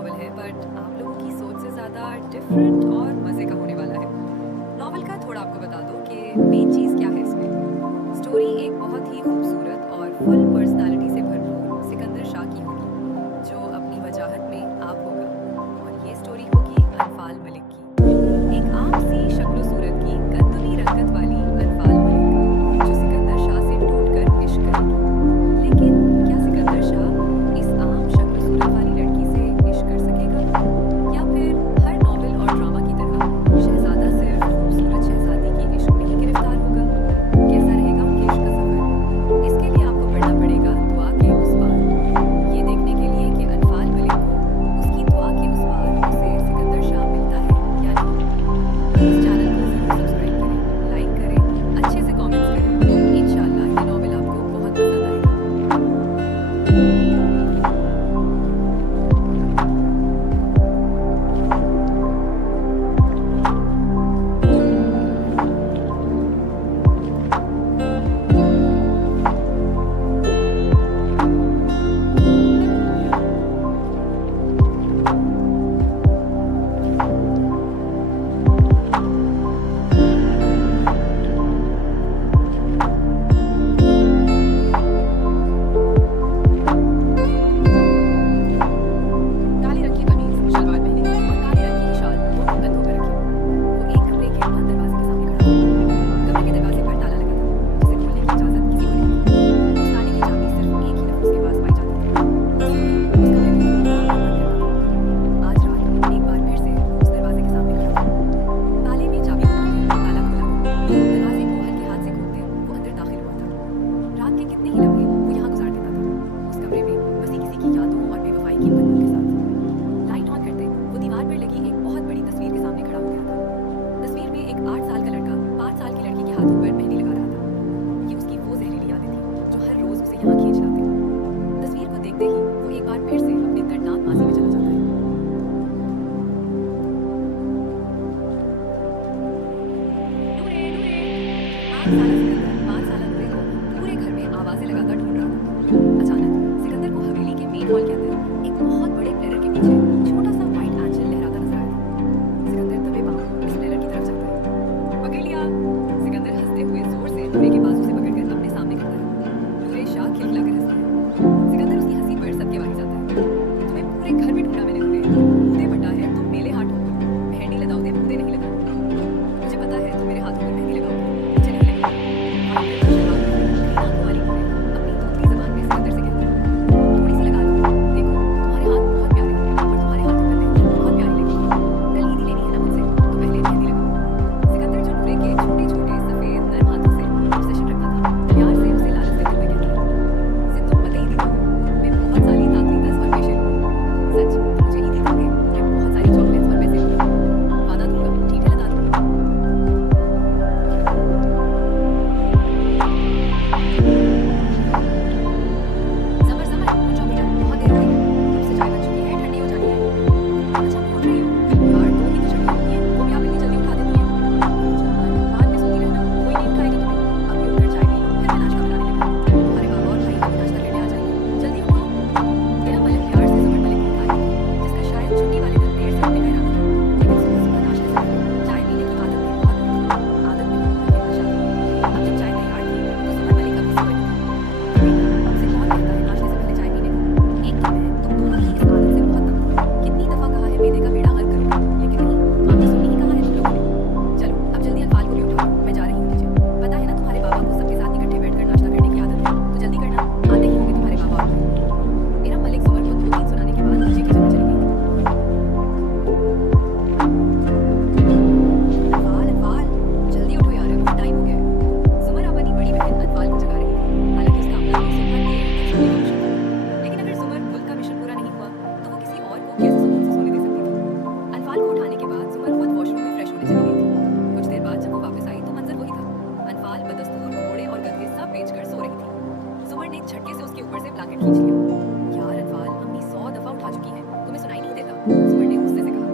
Novel है but आप लोगों की सोच से ज़्यादा डिफरेंट और मज़े का होने वाला है। नॉवल का थोड़ा आपको बता दूँ कि मेन चीज़ क्या है इसमें। स्टोरी एक बहुत ही खूबसूरत और फुल पर्सनैलिटी से भरपूर सिकंदर शाह की होगी, जो अपनी वजाहत में आप होगा। और ये स्टोरी होगी अनफाल मलिक की, एक आम सी शक्लो सूरत की गंदुनी रंगत वाली अनफाल मलिक, जो सिकंदर शाह से टूट कर इश्क करेगी। लेकिन क्या सिकंदर शाह इस आम शक्ल सूरत वाली लड़की से इश्क कर सकेगा, या फिर हर नॉवेल और ड्रामा की तरह शहजादा सिर्फ खूबसूरत शहजादी के इश्क में ही गिरफ्तार होगा? कैसा रहेगा उनके इश्क का सफर? इसके लिए आपको पढ़ना पड़ेगा दुआ के उस पार, ये देखने के लिए कि अनफाल मलिक को उसकी दुआ के उस पार उसे सिकंदर शाह मिलता है या नहीं। इस चैनल को जरूर सब्सक्राइब करें, लाइक करें, अच्छे से कमेंट्स करें। इंशाल्लाह ये नॉवेल आपको बहुत पसंद आएगा। काली रंग की कमीज शलवार पहने और काले रंग की शाल दोनों कंधों पर रखे, वो एक कमरे के बंद दरवाजे के सामने खड़ा था। कमरे के दरवाजे पर ताला लगा था, जिसे खोलने की इजाजत किसी को नहीं थी। उस ताले की चाबी सिर्फ एक ही नफूस के पास पाई जाती थी। उस कमरे को वो बंद करता था। आज रात एक बार फिर से वो उस दरवाजे के सामने खड़ा था। ताले में चाबी घुमाते ताला खोला गया। दरवाजे को हल्के हाथ से खोलते वो अंदर दाखिल हुआ था। रात के कितने ही लम्हे वो यहाँ गुजार देता था, उस कमरे में बसी किसी की यादों और बेवफाई की बदबू के साथ। लाइट ऑन करते वो दीवार पर लगी एक बहुत बड़ी तस्वीर के सामने खड़ा हो गया था। तस्वीर में एक 8 साल का लड़का 5 साल की लड़की के हाथों पर मेहंदी लगा रहा था। ये उसकी वो जहरीली यादें थी जो हर रोज उसे यहाँ खींच लाते। तस्वीर को देखते ही वो एक बार फिर से अपने दर्दनाक माजी में चला जाता है। नूरे नूरे 8 साल सिकंदर 5 साल नूरे को पूरे घर में आवाजें लगाकर ढूंढ रहा था। अचानक सिकंदर को हवेली के मेन हॉल के अंदर एक बहुत बड़े प्लेयर के पीछे छोटा सा व्हाइट एंजल लहराता नजर आया था। सिकंदर दबे पांव इस प्लेयर की तरफ जाता है। पकड़ लिया। सिकंदर हंसते हुए जोर से नूरे के बाजू से पकड़कर अपने सामने करता है। नूरे शाह खिलखिलाकर हंसता है। सिकंदर उसकी हंसी पर सबके बारी जाता है। तुम्हें पूरे घर में ढूंढा मैंने नूरे, मुंह दे बटा है तुम मेले हाथ हो, मेहंदी लगाओ दे मुंह दे नहीं लगाओ। मुझे पता है तुम मेरे हाथों पर मेहंदी लगाओगे, मुझे नहीं लगेगी। बात करता शराब ग्रीन आंखों वाली नूरे अपनी तोतली जबान में सिकंदर से कहती है, थोड़ी सी लगा लो, देखो तुम्हारे हाथ बहुत प्यारे हैं और तुम्हारे हाथों पर मेहंदी बहुत प्यारी लगेगी। कल ईदी लेनी है ना मुझसे, तो पहले मेहंदी लगाओ। सिकंदर जो नूरे के छोटे छोटे सफेद नर्म हाथों से ऑब्सेशन रखता था, प्यार से उसे लालच देते हुए कहता है, जिद तुम मत ईदी दो, मैं बहुत सारी ताकलीफ और पेशे लूंगी। सच तुम मुझे ईदी दोगे, मैं बहुत सारी चॉकलेट्स और पैसे लूंगी, वादा दूंगा, ठीक है लगा दूंगा। समर समर पूछो बेटा, बहुत देर हो गई है, कब से चाय बन चुकी है, ठंडी हो जानी है। अच्छा क्यों उठ रही हो यार, दो ही तो जगह होती है, वो भी आप इतनी जल्दी उठा देती हैं। जान बाद में सोती रहना, कोई नहीं उठाएगा तुम्हें। अभी उठकर चाय पी लो, फिर मैं नाश्ता बनाने लगी। तुम्हारे बाबा और भाई अभी नाश्ता करने आ जाएंगे, जल्दी उठो। तेरा मलिक प्यार से जुमर मलिक को उठाई, जिसका शायद छुट्टी वाले दिन देर से उठने का इरादा था, लेकिन सुबह सुबह नाश्ते से पहले चाय पीने की आदत भी बहुत बुरी थी। आदत में बहुत बड़ी नशा थी। अब जब चाय तैयार थी तो जुमर मलिक अभी सो रही थी। बेटा आपसे कौन कहता है नाश्ते से पहले चाय पीने को? एक तो मैं तुम दोनों की इस आदत से बहुत तंग हूं। कितनी दफा कहा है बेटे का बेड़ा गर्क करो, लेकिन नहीं, आपने सुनी ही कहा है तुम लोगों ने। चलो अब जल्दी अनफाल को भी उठा लो, मैं जा रही हूँ नीचे। पता है ना तुम्हारे बाबा को सबके साथ इकट्ठे बैठकर नाश्ता करने की आदत है, तो जल्दी करना, आते ही होंगे तुम्हारे बाबा और भाई। मेरा मलिक जुमर को 2 दिन सुनाने के बाद नीचे किचन में चली गई। अनफाल अनफाल जल्दी उठो यार, बहुत टाइम हो गया है। जुमर अपनी बड़ी बहन अनफाल को जगा रही थी। हालांकि उसका अपना भी सुबह देर तक सोने का मिशन था, लेकिन अगर जुमर मुल्क का मिशन पूरा नहीं हुआ तो वो किसी और को कैसे सुकून से सोने दे सकती थी। अनफाल को उठाने के बाद जुमर खुद वॉशरूम में फ्रेश होने चली गई थी। कुछ देर बाद जब वो वापस आई तो मंजर वही था। अनफाल बदस्तूर घोड़े और गधे सब बेचकर सो रही थी। जुमर ने झटके से उसके ऊपर से ब्लैंकेट खींच लिया। यार अनफाल अम्मी 100 दफा उठा चुकी है, तुम्हें सुनाई नहीं देता? जुमर ने गुस्से से कहा।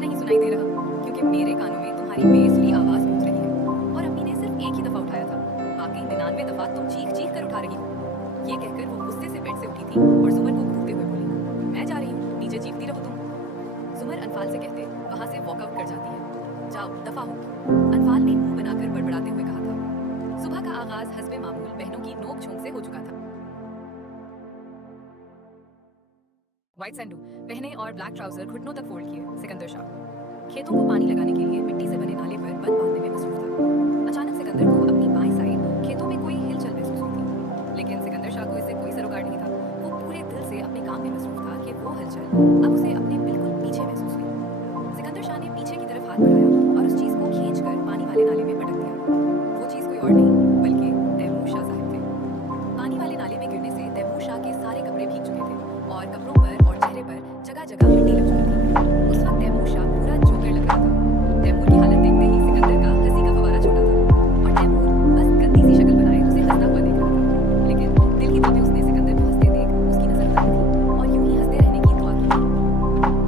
नहीं सुनाई दे रहा, क्योंकि मेरे कानों में तुम्हारी बेसुरी आवाज गूंज रही है, और अम्मी ने सिर्फ एक ही दफा उठाया था, बाकी 99 दफा तुम चीख चीख कर उठा रही हो। ये कहकर वो गुस्से से बेड से उठी थी और जुमर को घूरते हुए बोली, मैं जा रही हूँ, नीचे चीखती रहो तुम। अनफाल से कहते वहां से वॉकआउट कर जाती है। जाओ दफा हो। अनफाल ने मुंह बनाकर बड़बड़ाते हुए कहा था। सुबह का आगाज हस्बे मामूल बहनों की नोक झोंक से हो चुका था। व्हाइट सैंडो पहने और ब्लैक ट्राउजर घुटनों तक फोल्ड किए सिकंदर शाह खेतों को पानी लगाने के लिए मिट्टी से बने नाले पर बंद बांधने में मसरूफ था। अचानक सिकंदर को अपनी बाएं साइड खेतों में कोई हिलचल महसूस हुई थी, लेकिन सिकंदर शाह को इससे कोई सरोकार नहीं था। वो पूरे दिल से अपने काम में मसरूफ था कि वो हलचल अब उसे अपने बिल्कुल पीछे महसूस हुई। सिकंदर शाह ने पीछे की तरफ हाथ बढ़ाया और उस चीज को खींचकर पानी वाले नाले में पटक दिया। वो चीज कोई और नहीं बल्कि तैमूर शाह साहब थे। पानी वाले नाले में गिरने से तैमूर शाह के सारे कपड़े भीग चुके थे और कपड़ों पर और चेहरे पर जगह जगह मिट्टी लग चुकी थी। उस वक्त तैमूर शाह पूरा जोकर लग रहा था। तैमूर की हालत देखते ही सिकंदर का हंसी का फव्वारा छोटा था और तैमूर बस गंदी सी शक्ल बनाए उसे हंसता हुआ देख रहा था। लेकिन दिल ही दिल में उसने सिकंदर को हंसते देख उसकी नजर उतारी थी और यूं ही हंसते रहने की दुआ की थी।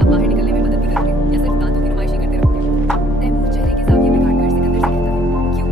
अब बाहर निकलने में मदद भी करोगे या सिर्फ दांतों की नुमाइशी करते रहोगे? तैमूर चेहरे के जाविये बिगाड़कर सिकंदर से कहता है। क्यों?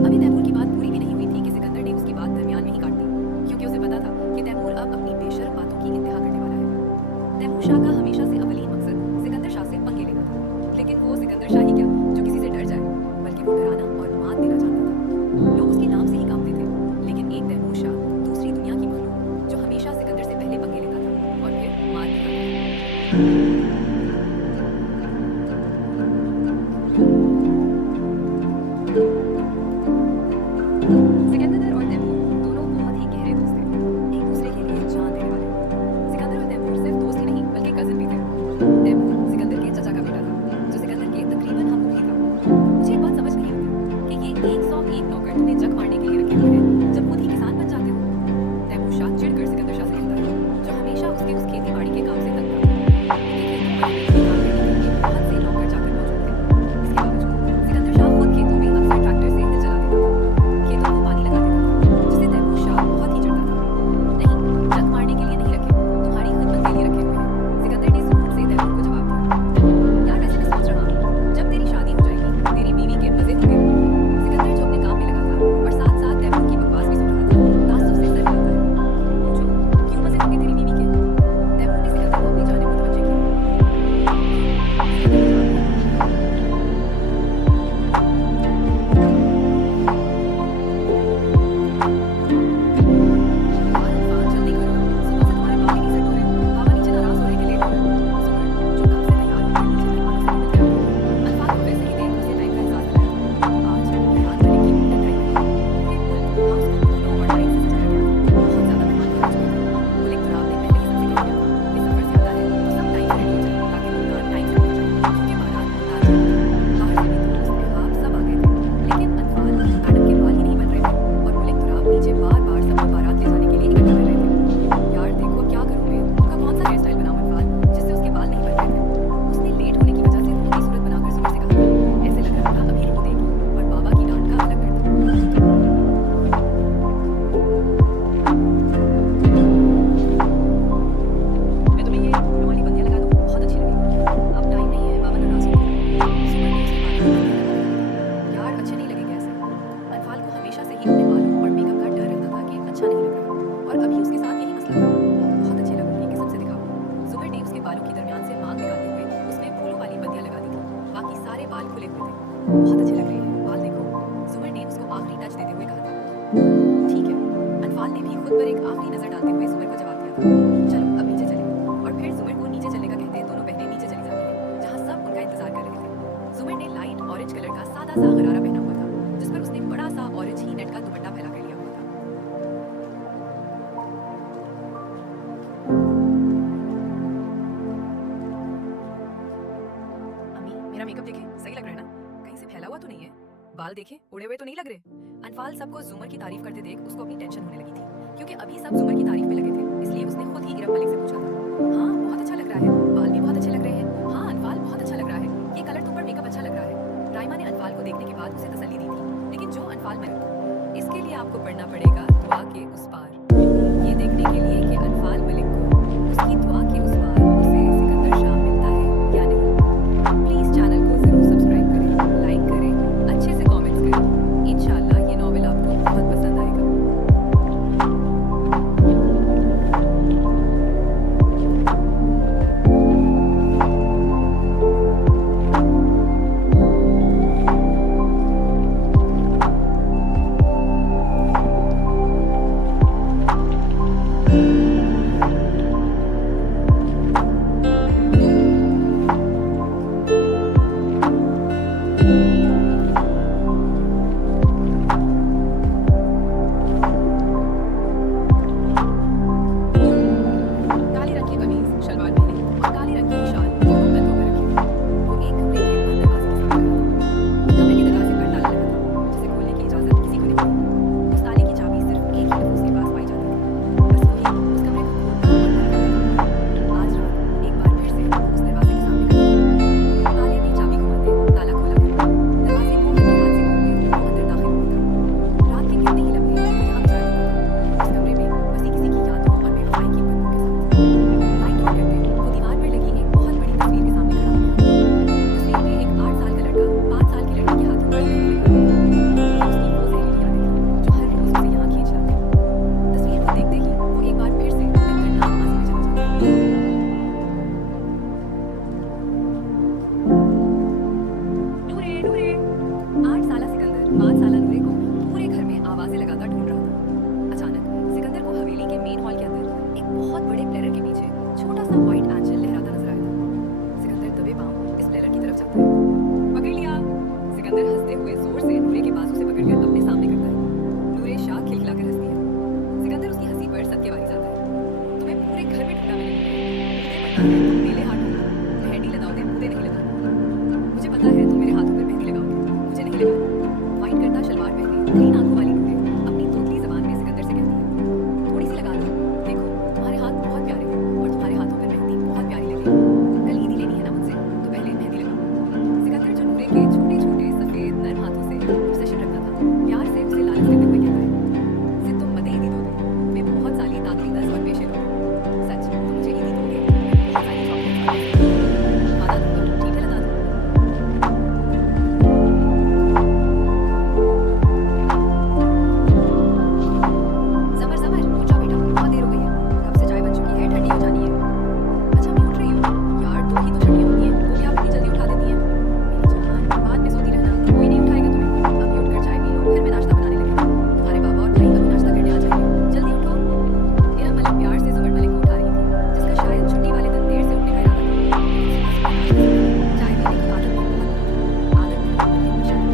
अभी तैमूर की बात पूरी भी नहीं हुई थी कि सिकंदर ने उसकी बात दरमियान में ही काट दी, क्योंकि उसे पता था कि तैमूर अब अपनी बेशर्म बातों की इंतहा करने वाला है। तैमूर शाह का हमेशा से अवलीन मकसद सिकंदर शाह से पंगे लेना था, लेकिन वो सिकंदर शाह ही क्या जो किसी से डर जाए, बल्कि वो डराना और मात देना चाहता था। लोग उसके नाम से ही कांपते थे, लेकिन एक तैमूर शाह दूसरी दुनिया की मखलूक जो हमेशा सिकंदर से पहले पंगे लेता था और फिर मात भी खाता था। सिकंदर और तैमूर दोनों बहुत ही गहरे दोस्त थे, एक दूसरे के लिए जान देने वाले। सिकंदर और तैमूर सिर्फ दोस्त ही नहीं बल्कि कजिन भी थे। तैमूर सिकंदर के चचा का बेटा था, जो सिकंदर के तकरीबन हम ही था। मुझे एक बात समझ नहीं आती कि ये 101 नौकर तुम्हें जग मारने के लिए रखे हुए हैं जब खुद ही किसान बन जाते हो। तैमूर शाह चिढ़कर सिकंदर शाह से कहता है, जो हमेशा उसके उस खेती बाड़ी के काम से तंग था। बहुत से नौकर जाकर मौजूद थे। इसके बावजूद सिकंदर शाह खुद खेतों में अक्सर ट्रैक्टर से हिल चला देता था, खेतों को पानी लगा देता था, जिससे तैमूर शाह बहुत ही चिढ़ता था। नहीं, जग मारने के लिए नहीं रखे, तुम्हारी खिदमत के लिए रखे हुए हैं। सिकंदर ने सुकून से तैमूर को जवाब दिया। यार वैसे मैं सोच रहा हूँ जब तेरी शादी हो जाएगी तेरी बीवी के मजे होंगे। सिकंदर जो अपने काम में लगा था और साथ साथ तैमूर की बकवास भी सुन रहा था, ताज्जुब से सर हिलाता है। पूछो क्यों मजे होंगे तेरी बीवी के? तैमूर ने सिकंदर को अपनी जानिब मुतवज्जह किया। सिकंदर ने जवाब दिया, जल्दी करो, सुबह से तुम्हारे बाल ही नहीं सेट हो रहे, बाबा नीचे नाराज हो रहे कि लेट हो रहे हो। सुबह जो कब से तैयार होकर नीचे के पानी से निकल गया था, अल्फाज को वैसे ही देख उसे टाइम का एहसास दिलाया। आज हैरान करने की मुद्दत आई है। पूरे मुल्क हाउस को फूलों और लाइट से सजाया गया था। बहुत ज्यादा मेहमान भी आ चुके थे। मुलिक तुराब ने पहले ही सबसे कह दिया था कि सफर ज्यादा है तो सब टाइम से रेडी हो जाए ताकि मुल्तान टाइम से पहुंच जाए, क्योंकि बारात मुल्तान जाना था। बाहर से भी दोस्त अहबाब सब आ गए थे, लेकिन अनफाल मैडम के बाल ही नहीं बन रहे थे और मुलिक तुराब नीचे बार बार सबको बारात ले जाने के लिए इकट्ठा कर रहे थे। यार देखो क्या करूं मैं, उनका कौन सा हेयर स्टाइल बनाऊं अनफाल जिससे उसके बाल नहीं बन रहे थे। उसने लेट होने की वजह से रूह की सूरत बनाकर सुबह से कहा था। ऐसे लग रहा था अभी रो देगी और बाबा की डांट का अलग डर था। मैं तुम्हें ये फूलों वाली बंदियां लगा दूं, बहुत अच्छी लगेगी। अब टाइम नहीं है, बाबा नाराज हो गए। सुबह ने उसके बालों में बंदियां लगा दी। यार अच्छे नहीं लगेंगे ऐसे। अनफाल को हमेशा से ही अपने बालों और मेकअप का डर रहता था कि अच्छा नहीं लग रहा, और अभी उसके साथ यही मसला था। बहुत अच्छे बाल देखे, उड़े हुए तो नहीं लग रहे। अनफाल सबको जुमर की तारीफ करते देख उसको अपनी टेंशन होने लगी थी, क्योंकि अभी सब जुमर की तारीफ में लगे थे। इसलिए उसने खुद ही इरम मलिक से पूछा था, हाँ बहुत अच्छा लग रहा है, बाल भी बहुत अच्छे लग रहे हैं। हाँ अनफाल बहुत अच्छा लग रहा है, ये कलर तुम पर मेकअप अच्छा लग रहा है। राइमा ने अनफाल को देखने के बाद उसे तसल्ली दी थी, लेकिन जो अनफाल में इसके लिए आपको पढ़ना पड़ेगा दुआ के उस पार, ये देखने के लिए कि अनफाल मलिक को उसकी दुआ के उस पार उसे सिकंदर शाह मिलता है या नहीं। प्लीज चैनल को जरूर सब्सक्राइब करें, लाइक करें, अच्छे से कमेंट्स करें। इंशाल्लाह ये नॉवेल आपको बहुत पसंद आएगा। काली रंग की कमीज शलवार पहने और काली रंग की शाल दोनों कंधों पर रखे वो एक कमरे के बंद दरवाजे के सामने खड़ा था। कमरे के दरवाजे पर ताला लगा था, जिसे खोलने की इजाजत किसी को नहीं थी। उस ताले की चाबी सिर्फ एक ही नफूस के पास पाई जाती थी, बस वही उस कमरे को खोलता और बंद करता था। आज रात एक बार फिर से वो उस दरवाजे के सामने खड़ा था। ताले में चाबी घुमाते ताला खोला गया, दरवाजे को हल्के हाथ से खोलते वो अंदर दाखिल हुआ था। रात के कितने ही लम्हे वो यहाँ गुजार देता था, उस कमरे में बसी किसी की यादों और बेवफाई की पलकों के साथ। लाइट ऑन करते वो दीवार पर लगी एक बहुत बड़ी तस्वीर के सामने खड़ा हो गया। तस्वीर में एक 8 साल का लड़का 5 साल की लड़की के हाथों में मेहंदी लगा रहा था। ये उसकी वो जहरीली यादें थीं जो हर रोज उसे यहाँ खींच लाती। तस्वीर को देखते ही वो एक बार फिर से दरदनाक माजी में चला जाता। नूरे नूरे 8 साला सिकंदर 5 साला नूरे को पूरे घर में आवाजें लगातार ढूंढ रहा था। अचानक सिकंदर को हवेली के मेन हॉल के अंदर एक बहुत बड़े प्लेयर के पीछे छोटा सा व्हाइट एंजल लहराता नजर आया था। सिकंदर दबे पांव इस प्लेयर की तरफ जाता है। पकड़ लिया। सिकंदर हंसते हुए जोर से नूरे के बाजू से पकड़कर अपने सामने करता है। नूरे शाह खिलखिलाकर हंसती है। सिकंदर उसकी हंसी पर सदकेबाजी जाता है। तुम्हें पूरे घर में ढूंढा मैंने, मुझे पता है तुम नीले हाथ हो, मेहंदी लगाओगे मुझे नहीं लगानी। मुझे पता है तुम मेरे हाथों पर मेहंदी लगाओगे मुझे नहीं लगानी। व्हाइट करता शलवार पहने ग्रीन आंखों वाली नूरे अपनी तोतली जबान में सिकंदर से कहती है, थोड़ी सी लगा लो, देखो तुम्हारे हाथ बहुत प्यारे हैं और तुम्हारे हाथों पर मेहंदी बहुत प्यारी लगेगी। कल ईदी लेनी है ना मुझसे, तो पहले मेहंदी लगाओ। सिकंदर जो नूरे के छोटे छोटे सफेद नरम हाथों से ऑब्सेशन रखता था, प्यार से उसे लालच देते हुए कहता है, सिर्फ तुम मते ईदी दोगे, मैं बहुत साली तातरी दस और पेशे लूंगा। सच तुम मुझे ईदी दोगे, मैं बहुत सारी चॉकलेट्स और वादा दूंगा, ठीक है लता दूंगा। समर समर उठ जाओ बेटा, बहुत देर हो गई है, कब से चाय बन चुकी है, ठंडी हो जानी है। अच्छा मैं उठ रही हूँ यार, 2 ही तो छुट्टियां होती हैं, वो भी आप इतनी जल्दी उठा देती हैं। मेरी जान बाद में सोती रहना, कोई नहीं उठाएगा तुम्हें। अभी उठकर चाय पी लो, फिर मैं नाश्ता बनाने लगी। तुम्हारे बाबा और भाई अभी नाश्ता करने आ जाएंगे, जल्दी उठो। इरम मलिक प्यार से जुमर मलिक को उठा रही थी, जिसका शायद छुट्टी वाले दिन देर से उठने का इरादा था। चाय पीने की आदत भी बहुत आदत भी बहुत नशा है।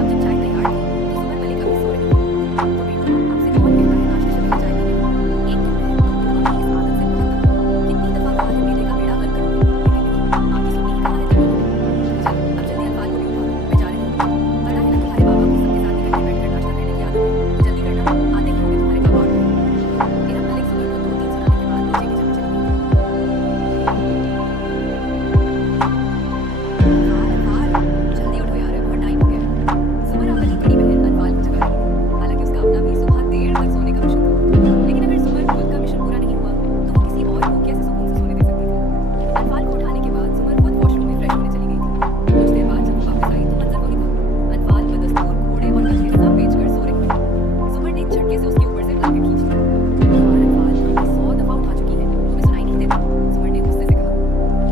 अब जब चाय तैयार थी तो जुमर मलिक अभी सो रही थी। तो बेटा आपसे कौन कहता है नाश्ते से पहले चाय पीने को? एक तो मैं तुम दोनों की इस आदत से बहुत तंग हूं। कितनी दफा कहा है बेटे का बेड़ा गर्क करोगे, लेकिन नहीं, आपकी सुनी ही कहा है तुम लोगों ने। चलो अब जल्दी अनफाल को भी उठा लो, मैं जा रही हूँ। पता है ना तुम्हारे बाबा को सबके साथ इकट्ठे बैठकर नाश्ता करने की आदत है, तो जल्दी करना, आते ही होंगे तुम्हारे बाबा और भाई। इरम मलिक जुमर को 2-3 सुनाने के बाद नीचे की जगह चली गई। अनफाल जल्दी उठो यार, बहुत टाइम हो गया है। जुमर अपनी बड़ी बहन अनफाल को जगा रही थी। हालांकि उसका अपना भी सुबह देर तक सोने का मिशन था, लेकिन अगर जुमर खुद का मिशन पूरा नहीं हुआ तो वो किसी और को कैसे सुकून से सोने दे सकती थी। अनफाल को उठाने के बाद जुमर खुद वॉशरूम में फ्रेश होने चली गई थी। कुछ देर बाद जब वो वापस आई तो मंजर वही था। अनफाल बदस्तूर घोड़े और गधे सब बेचकर सो रही थी। जुमर ने एक झटके से उसके ऊपर से ब्लैंकेट खींच लिया। यार अनफाल तुम 100 दफा उठा चुकी है, तुम्हें सुनाई नहीं देता? जुमर ने गुस्से से कहा।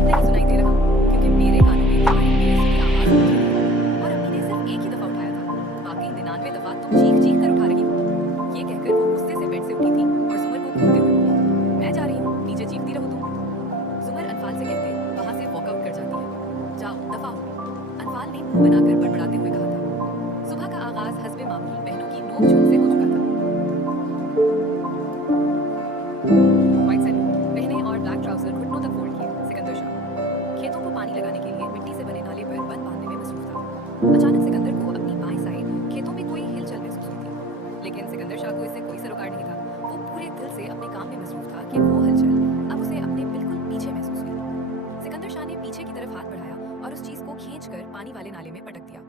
नहीं सुनाई दे रहा, क्योंकि मेरे कानों में तुम्हारी बेइज्जती की आवाज गूंज रही है और अम्मी ने सिर्फ एक ही दफा उठाया था, बाकी 99 दफा तुम चीख चीख कर उठा रही हो। ये कहकर वो गुस्से से बेड से उठी थी और जुमर को घूरते हुए बोली, मैं जा रही हूँ, नीचे चीखती रहो तुम। जुमर अनफाल से कहते वहां से वॉकआउट कर जाती है। जाओ दफा हो, अनफाल ने मुंह बनाकर बड़बड़ाते हुए कहा था। सुबह का आगाज हस्बे मामूल बहनों की नोक झोंक से हो चुका था। व्हाइट सैंडल पहने और ब्लैक ट्राउजर घुटनों तक फोल्ड किए सिकंदर शाह खेतों को पानी लगाने के लिए मिट्टी से बने नाले पर बंद बांधने में मसरूफ था। अचानक सिकंदर को अपनी बाएं साइड तरफ हाथ बढ़ाया और उस चीज को खींचकर पानी वाले नाले में पटक दिया।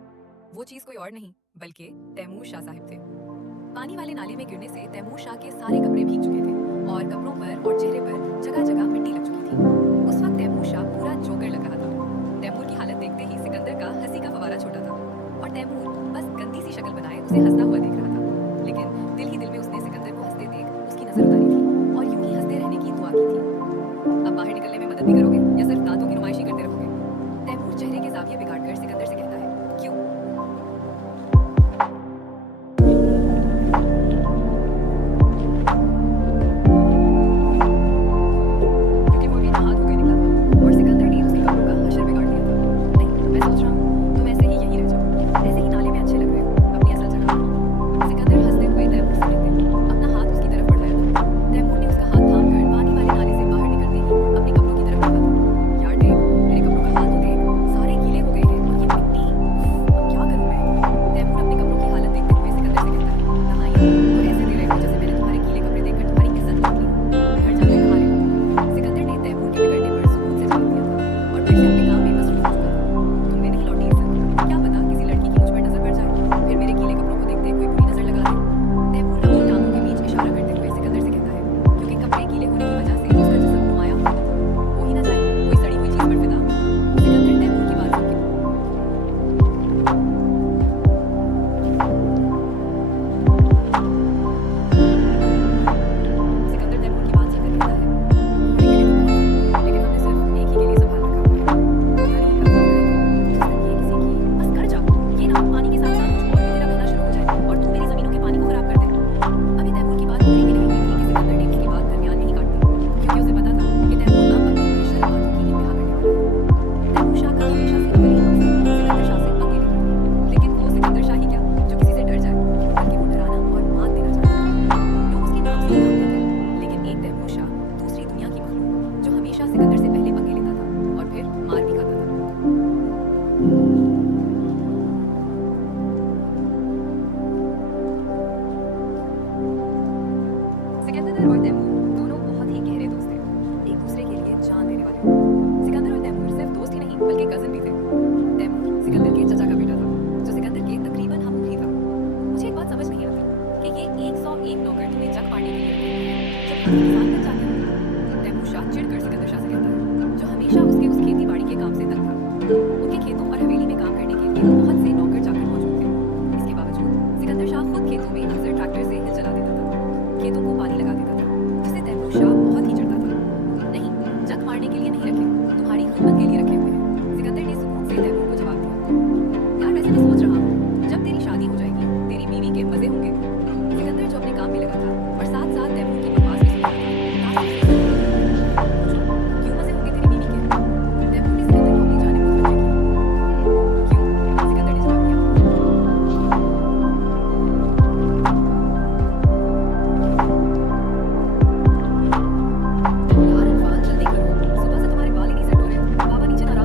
वो चीज कोई और नहीं बल्कि तैमूर शाह साहिब थे। पानी वाले नाले में गिरने से तैमूर शाह के सारे कपड़े भीग चुके थे और कपड़ों पर और चेहरे पर जगह जगह मिट्टी लग चुकी थी। उस वक्त तैमूर शाह पूरा जोकर लग रहा था। तैमूर की हालत देखते ही सिकंदर का हंसी का फवारा छोटा था और तैमूर बस गंदी सी शक्ल बनाए उसे हंसता हुआ देख रहा था। लेकिन दिल ही दिल में उसने सिकंदर को हंसते देख उसकी नजर उतारी थी और यूं ही हंसते रहने की दुआ की थी। अब बाहर निकलने में मदद भी करोगे या सिर्फ दांतों की नुमाइशी करते रहोगे? तैमूर चेहरे के जाविये बिगाड़कर सिकंदर से कहता है, क्यों? क्योंकि वो भी नहा धो के निकला था और सिकंदर ने उसके कपड़ों का हशर बिगाड़ दिया था। नहीं, मैं सोच रहा हूँ तुम ऐसे ही यहीं रह जाओ, ऐसे ही नाले में अच्छे लग रहे हो अपनी असल जगह पर। सिकंदर हंसते हुए तैमूर से कहते अपना हाथ उसकी तरफ बढ़ाया था। तैमूर ने उसका हाथ थामकर पानी वाले नाले से बाहर निकलते ही अपने कपड़ों की तरफ देखा था। यार देख, मेरे कपड़ों का हाल तो देख, सारे गीले हो गए हैं और ये मिट्टी, अब क्या करूं मैं? तैमूर अपने कपड़ों की हालत देखते हुए सिकंदर से कहता है, नहाइए तो ऐसे दे रहे हो जैसे मैंने तुम्हारे गीले कपड़े देखकर तुम्हारी इज्जत लूट ली हो। घर जाकर नहा लेना। सिकंदर ने तैमूर के बिगड़ने पर सुकून से जवाब दिया था और फिर से अपने काम में मसरूफ हो चुका था। तुमने नहीं लौटी इज्जत, क्या पता किसी लड़की की मुझ पर नजर पड़ जाए, फिर मेरे गीले कपड़ों को देखते कोई बुरी नजर लगा दे। तैमूर अपनी टांगों के बीच इशारा करते हुए सिकंदर से कहता है, क्योंकि कपड़े गीले होने की वजह से उसका जिस्म नुमाया हुआ था, हो ही ना जाए कोई सड़ी हुई चीज पर फिदा। सिकंदर तैमूर की बात सुन के सिकंदर तैमूर की बात सुनकर कहता है, हमारे गिले तो बहुत हैं, लेकिन हमने सिर्फ एक ही के लिए संभाल रखा हुआ है। पता नहीं कब तक रहेगा, जिस तक ये किसी की बस कर जा। ये ना पानी के साथ साथ कुछ और भी तेरा बहना शुरू हो जाए और तू मेरी जमीनों के पानी को खराब कर दे। अभी तैमूर की बात पूरी भी नहीं हुई थी कि सिकंदर ने उसकी बात दरमियान में ही काट दी, क्योंकि उसे पता था कि तैमूर अब अपनी बेशर्म बातों की इंतहा करने वाला है। तैमूर शाह का हमेशा से अवली मकसद सिकंदर शाह से पंगे लेना था, लेकिन वो सिकंदर शाह ही क्या जो किसी से डर जाए, बल्कि वो डराना और मात देना चाहता था। लोग उसके नाम से ही जानते थे, लेकिन एक तैमूर शाह दूसरी दुनिया की मखलूक जो हमेशा सिकंदर से पहले पंगे लेता था और फिर मार भी खाता था। सिकंदर और तैमूर दोनों बहुत ही गहरे दोस्त थे, एक दूसरे के लिए जान देने वाले। सिकंदर और तैमूर सिर्फ दोस्त ही नहीं बल्कि कजन भी थे। तैमूर सिकंदर के चचा का बेटा था जो सिकंदर के तकरीबन हम ही था। मुझे एक बात समझ नहीं आती कि ये 101 नौकर तुम्हें जग मारने के लिए रखे हुए हैं जब खुद ही किसान बन जाते हैं। तैमूर शाह चिढ़कर सिकंदर शाह से कहता है, जो हमेशा उसके उस खेती बाड़ी के काम से तंग था। उनके खेतों और हवेली में काम करने के लिए बहुत से नौकर चाकर मौजूद थे। इसके बावजूद सिकंदर शाह खुद खेतों में अक्सर ट्रैक्टर से हिल चला देता था, खेतों को पानी लगा देता था, जिससे तैमूर शाह बहुत ही चिढ़ता था। नहीं, जग मारने के लिए नहीं रखे, तुम्हारी खिदमत के लिए रखे हुए हैं। सिकंदर ने सुकून से तैमूर को जवाब दिया, यार वैसे मैं सोच रहा हूँ जब तेरी शादी हो जाएगी तेरी बीवी के मजे होंगे। सिकंदर जो अपने काम में लगा था और साथ साथ तैमूर की बकवास भी सुन रहा था, क्यों मजे होंगे तेरी बीवी के? तैमूर ने सिकंदर को अपनी जानिब मुतवज्जह किया। क्यों? सिकंदर ने जवाब दिया, यार अनफाल जल्दी करो, सुबह से तुम्हारे बाल ही नहीं सेट हो रहे, बाबा नीचे नाराज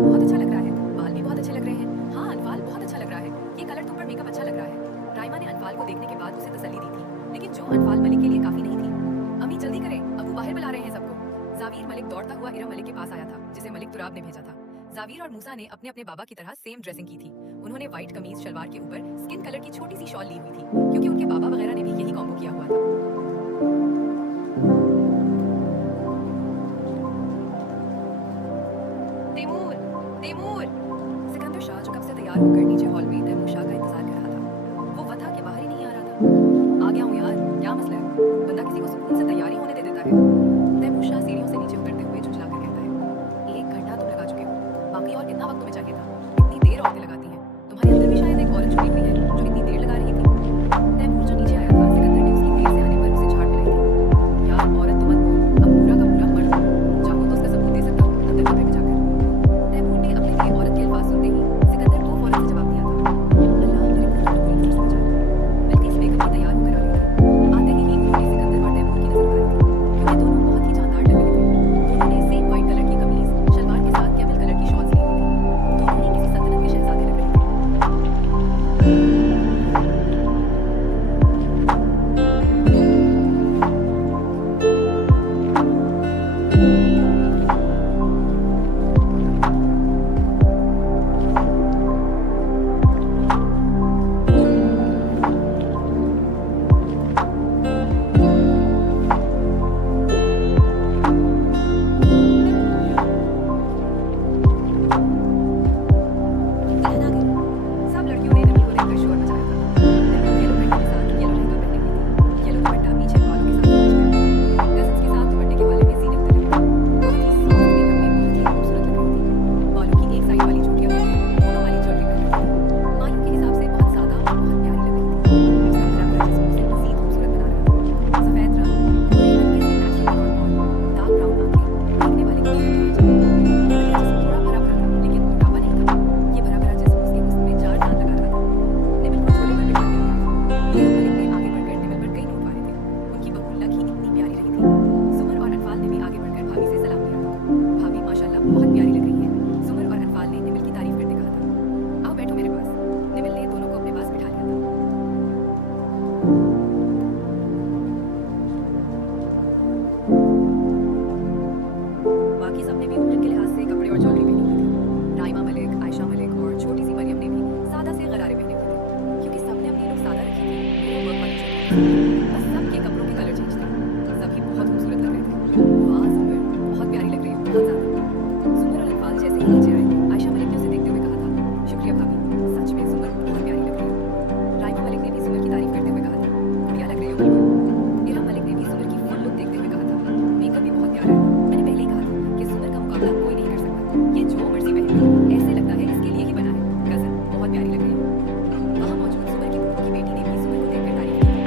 बहुत अच्छा लग रहा है, बाल भी बहुत अच्छे लग रहे हैं। हाँ अनफाल, बहुत अच्छा लग रहा है, ये कलर तुम पर मेकअप अच्छा लग रहा है। राइमा ने अनफाल को देखने के बाद उसे तसल्ली दी थी, लेकिन जो अनफाल मलिक के लिए काफी नहीं थी। अम्मी जल्दी करें, अबू बाहर बुला रहे हैं सबको। जावीर मलिक दौड़ता हुआ इरम मलिक के पास आया था, जिसे मलिक तुराब ने भेजा था। जावीर और मूसा ने अपने अपने बाबा की तरह सेम ड्रेसिंग की थी। उन्होंने व्हाइट कमीज शलवार के ऊपर स्किन कलर की छोटी सी शॉल ली हुई थी, क्योंकि उनके बाबा वगैरह ने भी यही कॉम्बो किया हुआ था। तैमूर, तैमूर! सिकंदर शाह जो कब से तैयार होकर नीचे हॉल में तैमूर शाह का इंतजार कर रहा था, वो वथा के बाहर ही नहीं आ रहा था। आ गया हूँ यार, क्या मसला है? बंदा किसी को सुकून से तैयारी होने दे देता है। तैमूर शाह सीढ़ियों से नीचे उतरते हुए झुंझलाकर कहता है, 1 घंटा तुम लगा चुके हो, बाकी और कितना वक्त तुम्हें चाहिए था? इतनी देर औरतें लगाती हैं, तुम्हारे अंदर भी शायद एक औरत छुपी हुई है जो इतनी देर लगा रही थी। तैमूर जो नीचे आया था, सिकंदर ने उसकी देर से आने पर उसे झाड़ मिलाई थी। यार औरत तो मत बोल, अब पूरा का पूरा मर्द हो, चाहो तो उसका सबूत दे सकता हूँ अंदर कमरे में जाकर। तैमूर ने अपने लिए औरत के अल्फाज सुनते ही सिकंदर को फौरन से जवाब दिया था, अल्लाह मेरे पुत्र को पूरी तरह से बचाए। बिल्किस बेगम भी तैयार होकर आ गई थी। आते ही उन्होंने सिकंदर और तैमूर की नजर उतारी थी, क्योंकि दोनों बहुत ही जानदार लग रहे थे। दोनों ने सेम व्हाइट कलर की कमीज शलवार के साथ कैमल कलर की शॉर्ट्स ली हुई थी। दोनों ही किसी सल्तनत के शहजादे लग रहे थे। दुल्हन आ गई। सब लड़कियों ने निमिल को देखकर शोर मचाया था। निमिल येलो पेंट के साथ येलो लहंगा पहने हुई थी। येलो दुपट्टा पीछे बालों के साथ मैच किया था। कज़न्स के साथ दुपट्टे के हवाले में सीने उतर रहे थे। बहुत ही सॉफ्ट मेकअप में बहुत ही खूबसूरत लग रही थी। बालों की एक साइड वाली चोटियां करके फूलों वाली ज्वेलरी पहन रखी थी। मायूं के हिसाब से बहुत सादा और बहुत प्यारी लग रही थी। उसका भरा भरा जिस्म उसे मज़ीद खूबसूरत बना रहा था। सफेद रंग, भूरे हल्के से नेचुरल ब्राउन बाल, डार्क ब्राउन आंखें, देखने वाले को दिल को ले जाए। निमिल का जिस्म थोड़ा भरा भरा था, लेकिन मोटापा नहीं था। ये भरा भरा जिस्म उसके हुस्न में चार चांद लगा रहा था। निमिल को झोले पर बिठा दिया गया था। इरम मलिक ने आगे बढ़कर निमिल पर कई नोट मारे थे। उनकी बहू लकी इतनी प्यारी रही थी। जुमर और अनफाल ने भी आगे बढ़कर भाभी से सलाम लिया था। भाभी माशाल्लाह बहुत प्यारी लग रही है। जुमर और अनफाल ने निमिल की तारीफ करते कहा था, आओ बैठो मेरे पास। निमिल ने दोनों को अपने पास बिठा लिया था। बाकी सबने भी उम्र के लिहाज से कपड़े और ज्वेलरी पहनी हुई थी। राइमा मलिक, आयशा मलिक और छोटी सी मरियम ने भी सादा से गरारे पहने हुए थे, क्योंकि सबने अपनी लुक सादा रखी थी। मेरा वर्क वाली चीज़ बस सबके कपड़ों के कलर चेंज थे। सभी बहुत खूबसूरत लग रहे थे। वाह जुमर, बहुत प्यारी लग रही हो, बहुत ज़्यादा। जुमर और अनफाल जैसे ही नीचे आए, आयशा मलिक ने उसे देखते हुए कहा था, शुक्रिया भाभी, सच में जुमर बहुत प्यारी लग रही हो। राइमा मलिक ने भी जुमर की तारीफ करते हुए कहा था, बढ़िया लग रही हो बिल्कुल। इरम मलिक ने भी जुमर की फुल लुक देखते हुए कहा था, मेकअप भी बहुत प्यारा है। मैंने पहले ही कहा था कि जुमर का मुकाबला कोई नहीं कर सकता। ये जो मर्जी पहन ले, ऐसे लगता है इसके लिए ही बना है। कज़न बहुत प्यारी लग रही हो। वहाँ मौजूद जुमर की फूफो की बेटी ने भी जुमर को देखकर तारीफ की थी।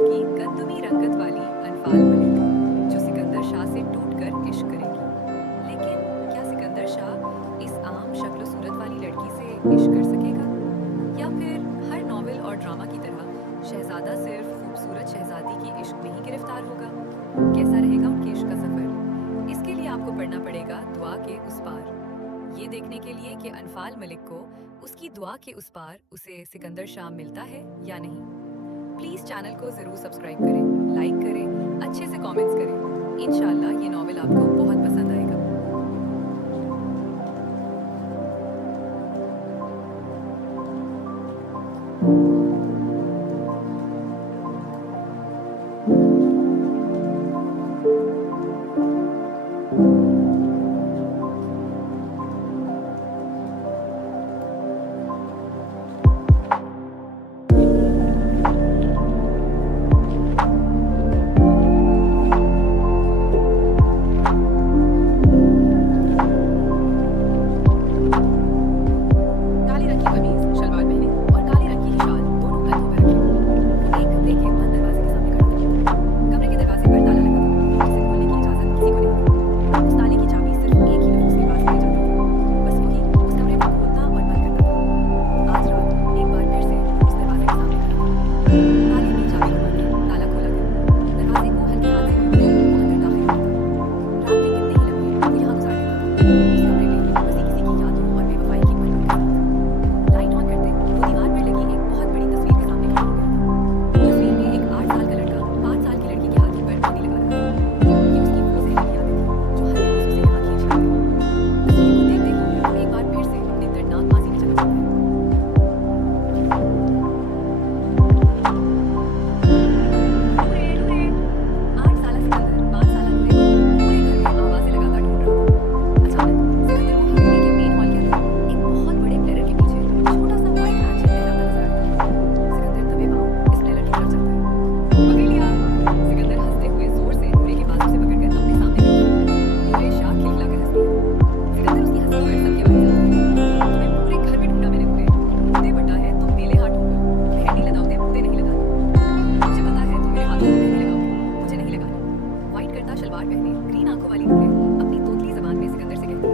की गंदमी रंगत वाली अनफाल मलिक, जो सिकंदर शाह से टूटकर इश्क करेगी। लेकिन क्या सिकंदर शाह इस आम शक्ल सूरत वाली लड़की से इश्क कर सकेगा, या फिर हर नॉवेल और ड्रामा की तरह शहजादा सिर्फ खूबसूरत शहजादी की इश्क में ही गिरफ्तार होगा? कैसा रहेगा उनके इश्क का सफर? इसके लिए आपको पढ़ना पड़ेगा दुआ के उस पार, ये देखने के लिए कि अनफाल मलिक को उसकी दुआ के उस पार उसे सिकंदर शाह मिलता है या नहीं। प्लीज चैनल को जरूर सब्सक्राइब करें, लाइक करें, अच्छे से कमेंट्स करें। इंशाल्लाह ये नॉवेल आपको बहुत पसंद आएगा। काले रंग की कमीज शलवार पहने और काले रंग की ही शाल दोनों कंधों पर रखे, वो एक कमरे के बंद दरवाजे के सामने खड़ा था। कमरे के दरवाजे पर ताला लगा था, जिसे खोलने की इजाजत किसी को नहीं थी। उस ताले की चाबी सिर्फ एक ही नफूस के पास ले जाती थी, बस वही उस कमरे को खोलता और बंद करता था। आज रात एक बार फिर से उस दरवाजे के सामने खड़ा था। ताले में चाबी घुमा के ताला खोला गया, दरवाजे को हल्के हाथ से खोलते वो अंदर दाखिल हुआ था। रात के कितने ही लम्हे वो यहाँ गुजार देता था, उस कमरे में बसी किसी की यादों और बेवफाई की महक के साथ। लाइट ऑन करते वो दीवार पर लगी एक बहुत बड़ी तस्वीर के सामने खड़ा हो गया था। तस्वीर में एक 8 साल का लड़का 5 साल की लड़की के हाथी पर मेहंदी लगा रहा था। ये उसकी वो जहरीली यादें थी जो हर दिन उसे यहाँ खींच लाती। तस्वीर को देखते ही वो एक बार फिर से अपने दर्दनाक माजी में चला जाता है। नूरे, नूरे। 8 साला सिकंदर 5 साला नूरे को पूरे घर में आवाजें लगातार ढूंढ रहा था। अचानक सिकंदर को हवेली के मेन हॉल के अंदर एक बहुत बड़े प्लेयर के पीछे छोटा सा व्हाइट मैंशन लहराता नजर आता है। सिकंदर दबे पांव इस प्लेयर की तरफ चलता है। पकड़ लिया। सिकंदर हंसते हुए जोर से नूरे के बाजू से पकड़कर अपने सामने रखता है। नूरे शाह खिलखिलाकर हंसती है। सिकंदर उसकी हंसी पर सबके बारे जाता है। तुम्हें पूरे घर में ढूंढा मैंने नूरे, मुझे पता है तुम मेले हाथ हो गए, मेहंदी लगाओगे मुझे नहीं लगानी। मुझे पता है तुम मेरे हाथों में मेहंदी लगाओगे, मुझे नहीं लगानी। व्हाइट करता शलवार पहने ग्रीन आंखों वाली नूरे अपनी तोतली जबान में सिकंदर से कहती है,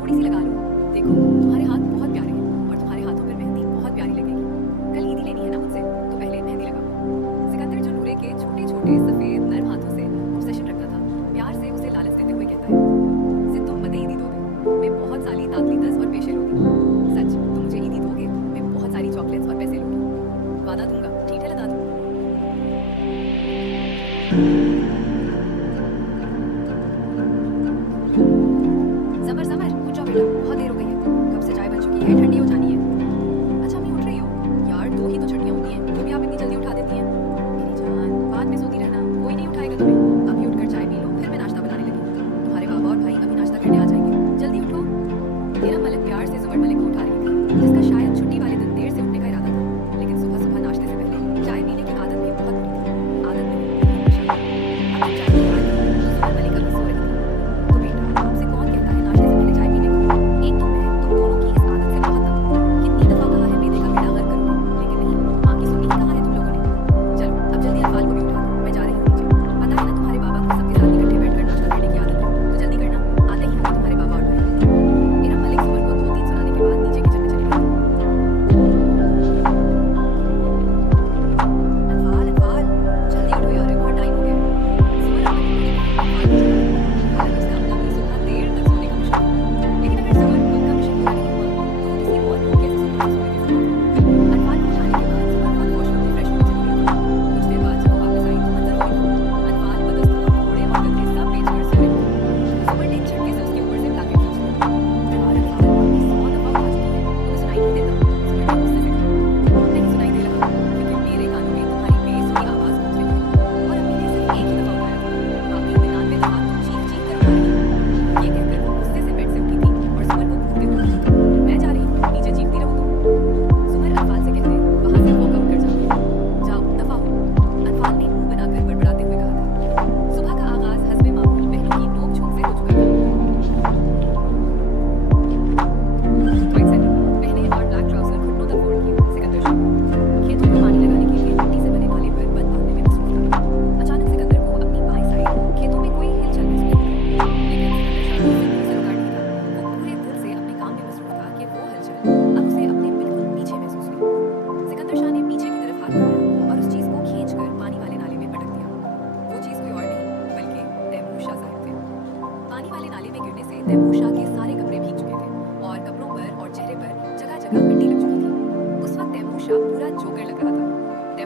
थोड़ी सी लगा लो, देखो तुम्हारे हाथ बहुत प्यारे हैं और तुम्हारे हाथों पर मेहंदी बहुत प्यारी लगेगी। कल ईदी लेनी है ना मुझसे, तो पहले मेहंदी लगाओ। सिकंदर जो नूरे के छोटे छोटे सफेद नर्म हाथों से ऑब्सेशन रखता था, प्यार से उसे लालच देते हुए कहता है, जिद तुम मते ईदी दोगे, मैं बहुत सारी तातली दस और पेशे लूंगी। सच तुम मुझे ईदी दोगे, मैं बहुत सारी चॉकलेट्स और पैसे लूंगी। वादा दूंगा, ठीक है लगा दूंगा। ज़मर ज़मर उठ जाओ बेटा, बहुत देर हो गई है, कब से चाय बन चुकी है, ठंडी हो जानी है। अच्छा अम्मी उठ रही हो? यार 2 ही तो छुट्टियां होती हैं, तो भी आप इतनी जल्दी उठा देती हैं। मेरी जान बाद में सोती रहना, कोई नहीं उठाएगा तुम्हें। अभी उठकर चाय पी लो, फिर मैं नाश्ता बनाने लगी। तुम्हारे बाबा और भाई अभी नाश्ता करने आ जाएंगे, जल्दी उठो। मेरा मलिक प्यार से जुमर मलिक को उठा रही थी, जिसका शायद छुट्टी वाले दिन देर से उठने का इरादा था। लेकिन सुबह सुबह नाश्ते से पहले चाय पीने की आदत भी बहुत बुरी थी। आदत नहीं, नशा।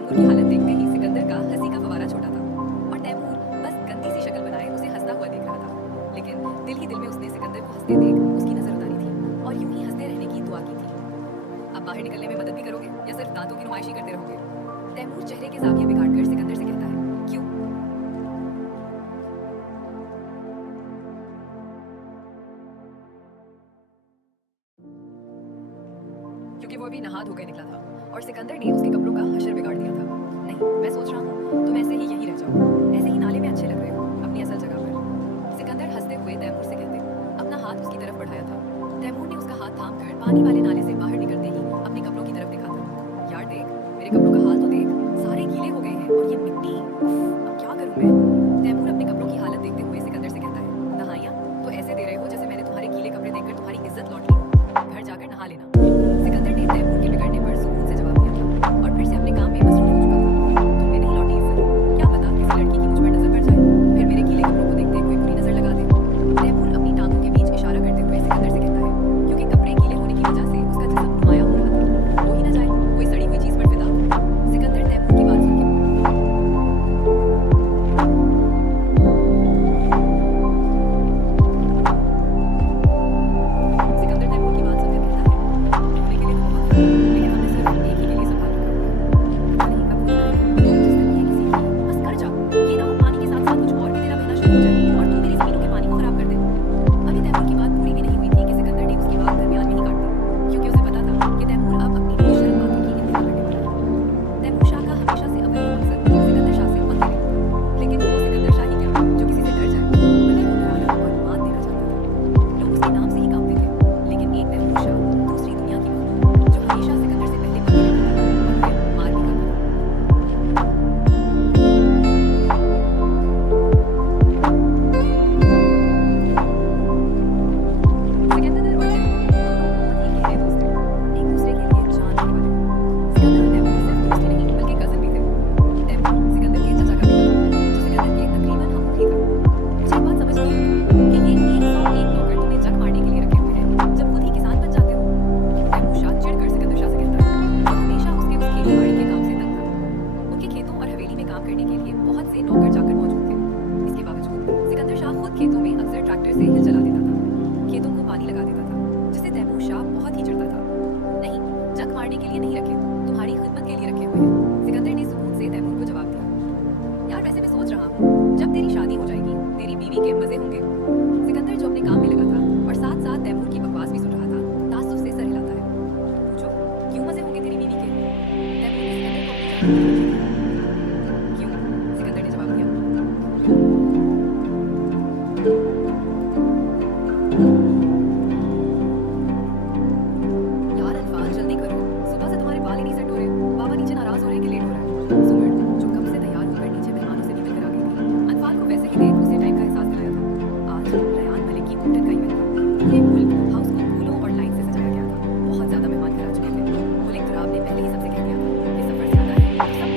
तैमूर की हालत देखते ही सिकंदर का हंसी का फवारा छोटा था और तैमूर बस गंदी सी शक्ल बनाए उसे हंसता हुआ देख रहा था। लेकिन दिल ही दिल में उसने सिकंदर को हंसते देख उसकी नजर उतारी थी और यूं ही हंसते रहने की दुआ की थी। अब बाहर निकलने में मदद भी करोगे या सिर्फ दांतों की नुमाइशी करते रहोगे? तैमूर चेहरे के जाविये बिगाड़कर सिकंदर से कहता है, क्यों? क्योंकि वो अभी नहा धोकर निकला था और सिकंदर ने उसके कपड़ों का हशर बिगाड़ दिया था। नहीं, मैं सोच रहा हूँ तुम ऐसे ही यहीं रह जाओ, ऐसे ही नाले में अच्छे लग रहे हो अपनी असल जगह पर। सिकंदर हंसते हुए तैमूर से कहते अपना हाथ उसकी तरफ बढ़ाया था। तैमूर ने उसका हाथ थामकर पानी वाले नाले से बाहर निकलते ही अपने कपड़ों की तरफ देखा था। यार देख, मेरे कपड़ों का हाल तो देख, सारे गीले हो गए हैं और ये मिट्टी, उफ, अब क्या करूँ मैं? तैमूर अपने कपड़ों की हालत देखते हुए सिकंदर से कहता है, नहाइया तो ऐसे दे रहे हो जैसे मैंने तुम्हारे गीले कपड़े देखकर तुम्हारी इज्जत लौट ली हो। घर जाकर नहा लेना। सिकंदर ने तैमूर के बिगड़ने पर सुकून से जवाब दिया था और फिर से अपने काम में मसरूफ हो चुका था। तुमने नहीं लौटी इज्जत, क्या पता किसी लड़की की मुझ पर नजर पड़ जाए, फिर मेरे गीले कपड़ों को देखते कोई बुरी नजर लगा दे। तैमूर अपनी टांगों के बीच इशारा करते हुए सिकंदर से कहता है, क्योंकि कपड़े गीले होने की वजह से उसका जिस्म नुमाया हो रहा था, हो ही ना जाए कोई सड़ी हुई चीज पर फिदा। सिकंदर तैमूर की बात सुन के सिकंदर तैमूर की बात सुनकर कहता है, होने के लिए तो बहुत है, लेकिन हमने सिर्फ एक ही के लिए संभाल रखा हुआ है। पता नहीं कब कोई आए, जिस दिन ये किसी की, बस कर जा, ये ना हो पानी के साथ साथ कुछ और भी तेरा बहना शुरू हो जाए और तू मेरी जमीनों के पानी को खराब कर दे। अभी तैमूर की बात पूरी भी नहीं हुई थी कि सिकंदर ने उसकी बात दरमियान में ही काट दी, क्योंकि उसे पता था कि तैमूर अब अपनी बेशर्म बातों की इंतहा करने वाला है। तैमूर शाह का हमेशा से अव्वल मकसद सिकंदर शाह से पंगे लेना था, लेकिन वो सिकंदर शाह ही क्या जो किसी से डर जाए, बल्कि वो डराना और मात देना चाहता था। लोग उसके नाम से ही कांपते थे, लेकिन एक तैमूर शाह दूसरी दुनिया की मखलूक जो हमेशा सिकंदर से पहले पंगे लेता था और फिर मार भी खाता था। सिकंदर और तैमूर दोनों बहुत ही गहरे दोस्त थे, एक दूसरे के लिए जान देने वाले। सिकंदर और तैमूर सिर्फ दोस्त ही नहीं बल्कि कजन भी थे। तैमूर सिकंदर के चाचा का बेटा था, जो सिकंदर के तकरीबन हमउम्र ही था। मुझे एक बात समझ नहीं आती कि ये 101 नौकर तुम्हें जग मारने के लिए रखे हुए हैं जब खुद ही किसान बन जाते हो। तैमूर शाह चिढ़कर सिकंदर शाह से कहता है, वो हमेशा उसके उस खेती बाड़ी के काम से तंग था। उनके खेतों और हवेली में काम करने के लिए बहुत से नौकर चाकर मौजूद थे। इसके बावजूद सिकंदर शाह खुद खेतों में अक्सर ट्रैक्टर से हिल चला देता था, खेतों को पानी लगा देता था, जिससे तैमूर शाह बहुत ही चिढ़ता था। नहीं, जग मारने के लिए नहीं रखे, तुम्हारी खिदमत के लिए रखे हुए हैं। सिकंदर ने सुकून से तैमूर को जवाब दिया। यार वैसे मैं सोच रहा हूँ जब तेरी शादी हो जाएगी तेरी बीवी के मजे होंगे। सिकंदर जो अपने काम में लगा था और साथ साथ तैमूर की बकवास भी सुन रहा था, ताज्जुब से सर हिलाता है। पूछो, क्यों मजे होंगे तेरी बीवी के? तैमूर ने सिकंदर को अपनी जान की तरफ देखा। क्यों? सिकंदर ने जवाब दिया। यार अनफाल जल्दी करो, सुबह से तुम्हारे बाल ही नहीं सेट हो रहे, बाबा नीचे नाराज हो रहे हैं कि लेट हो रहा है। सुमर जो कब से तैयार होकर नीचे मेहमानों से निकल कर आ गई थी, अनफाल को वैसे ही देख उसे टाइम का एहसास दिलाया था। आज रयान मलिक की घूमटन का इवेंट था। ये मुल्क हाउस को फूलों और लाइट से सजाया गया था। बहुत ज्यादा मेहमान घर आ चुके थे। मुलिक तुराब ने पहले ही सबसे कह दिया था कि सफर ज्यादा है तो सब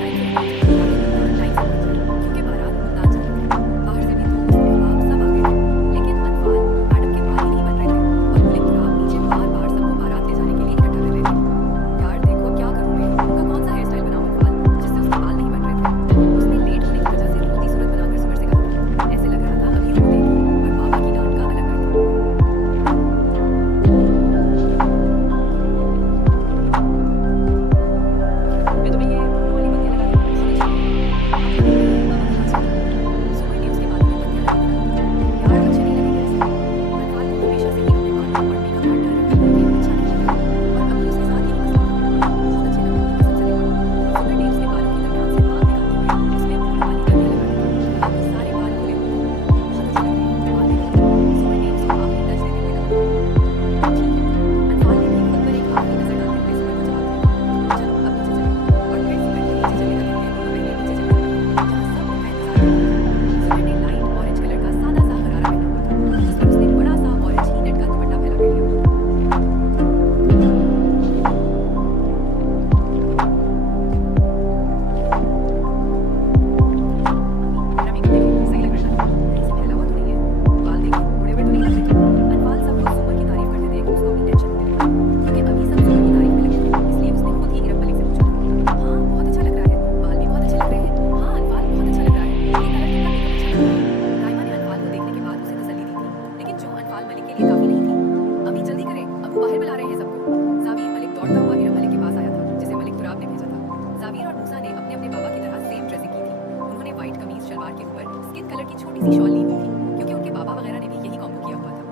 छोटी सी शॉल ली हुई थी, क्योंकि उनके पापा वगैरह ने भी यही कॉम्बो किया हुआ था।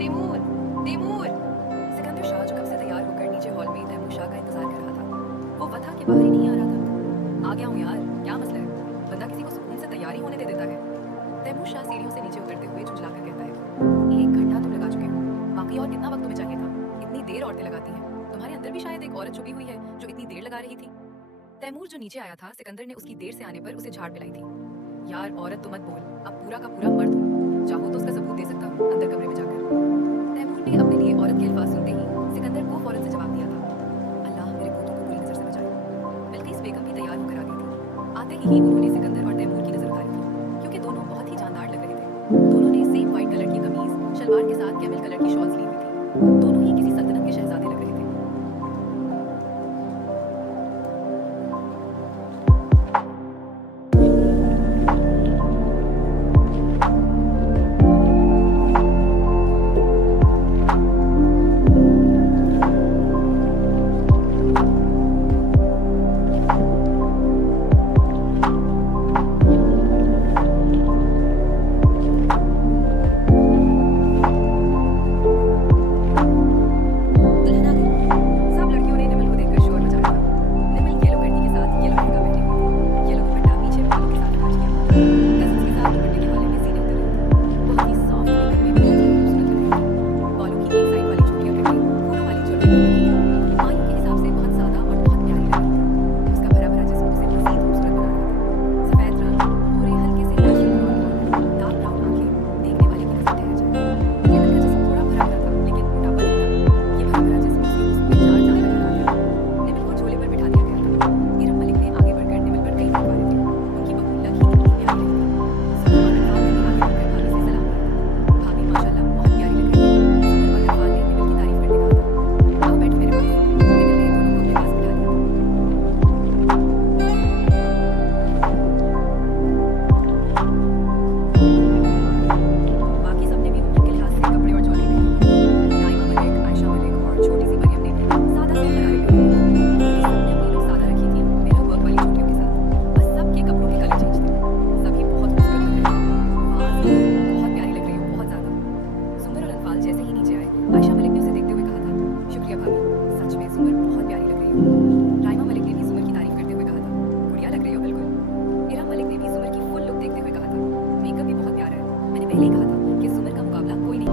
तैमूर, तैमूर! सिकंदर शाह जो कब से तैयार होकर नीचे हॉल में तैमूर शाह का इंतजार कर रहा था, वो वथा के बाहर ही नहीं आ रहा था। आ गया हूँ यार, क्या मसला है? बंदा किसी को सुकून से तैयारी होने दे देता है। तैमूर शाह सीढ़ियों से नीचे उतरते हुए झुंझलाकर कहता है, 1 घंटा तुम लगा चुके हो, बाकी और कितना वक्त तुम्हें चाहिए था? इतनी देर औरतें लगाती हैं, तुम्हारे अंदर भी शायद एक औरत छुपी हुई है जो इतनी देर लगा रही थी। तैमूर जो नीचे आया था, सिकंदर ने उसकी देर से आने पर उसे झाड़ पिलाई थी। यार औरत तो मत बोल, अब पूरा का पूरा मर्द हूँ, चाहो तो उसका सबूत दे सकता हूँ अंदर कमरे में जाकर। तैमूर ने अपने लिए औरत के अल्फाज सुनते ही सिकंदर को फौरन से जवाब दिया था, अल्लाह मेरे पोतों को बुरी नजर से बचाए। बिल्किस बेगम भी तैयार होकर आ गई थी। आते ही उन्होंने सिकंदर और तैमूर की नजर उतारी थी, क्योंकि दोनों बहुत ही जानदार लग रहे थे। दोनों ने सेम व्हाइट कलर की कमीज शलवार के साथ कैमल कलर की शॉल्स ली हुई थी। दोनों ही किसी सल्तनत के शहजादे लग रहे थे। दुल्हन आ गई। सब लड़कियों ने निमल को देखकर शोर मचाया था। निमल येलो कुर्ती के साथ येलो लहंगा पहने हुई थी। येलो दुपट्टा पीछे बालों के साथ अटैच किया हुआ था। कज़न्स के साथ दुपट्टे के हाले में सीने उतर रही थी। बहुत ही सॉफ्ट मेकअप में बहुत ही खूबसूरत लग रही थी। बालों की एक साइड वाली चूड़ियां करके फूलों वाली ज्वेलरी पहन रखी थी। आयु के हिसाब से बहुत सादा और बहुत प्यारी लग रही थी। उसका भरा भरा जिस्म उसे मज़ीद खूबसूरत बना रहा था। सफेद रंग, भूरे हल्के से मैचिंग ब्राउन, डार्क ब्राउन आंखें, देखने वाले की नजर ठहर जाए। निमल का जिस्म थोड़ा भरा भरा था, लेकिन मोटापा नहीं था। ये भरा भरा जिस्म उसे उसमें चार चांद लगा रहा था। निमल को झोले पर बिठा दिया गया था। इरम मलिक ने आगे बढ़कर निमल पर कई लिखवारे थे। उनकी बहू लकी इतनी प्यारी लगी थी। सुमर और अनफाल ने भी आगे बढ़कर भाभी से सलाम किया था। भाभी माशाल्लाह बहुत प्यारी लग रही है। सुमर और अनफाल ने निमल की तारीफ करते कहा था, आओ बैठो मेरे पास। निमल ने दोनों को अपने पास बिठा दिया था। बाकी सबने भी उम्र के लिहाज से कपड़े और ज्वेलरी पहनी थी। नाइमा मलिक, आयशा मलिक और छोटी सी मरियम ने भी सादा से करारे पहने थे। क्योंकि सबने अपनी लुक सादा रखी थी, मेरा वर्क वाली चोटियों के साथ। बस सबके कपड़ों के कलर चेंज थे। सभी बहुत खूबसूरत लग रहे थे। वाह सुमर, बहुत प्यारी लग रही हो, बहुत ज्यादा। सुमर और अनफाल जैसे ही नीचे आए, आयशा मलिक ने उसे देखते हुए कहा था, शुक्रिया भाभी, सच में सुमर बहुत प्यारी लग रही हो। राइमा मलिक ने भी सुमर की तारीफ करते हुए कहा था, गुड़िया लग रही हो बिल्कुल। इरम मलिक ने भी सुमर की फुल लुक देखते हुए कहा था, मेकअप भी बहुत प्यारा है। मैंने पहले ही कहा था कि सुमर का मुकाबला कोई नहीं।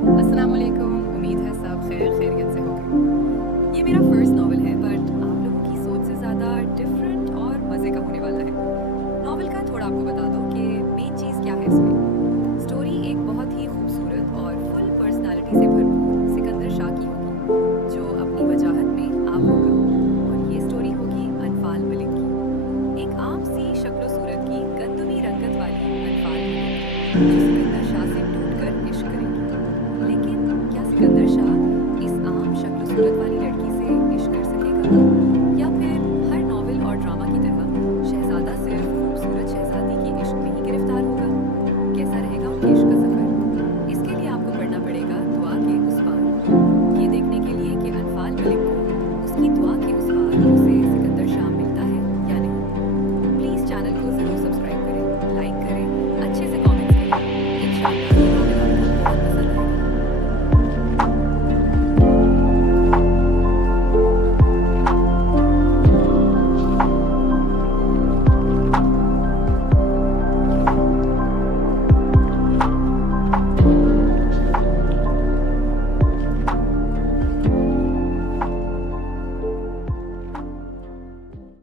अस्सलाम वालेकुम।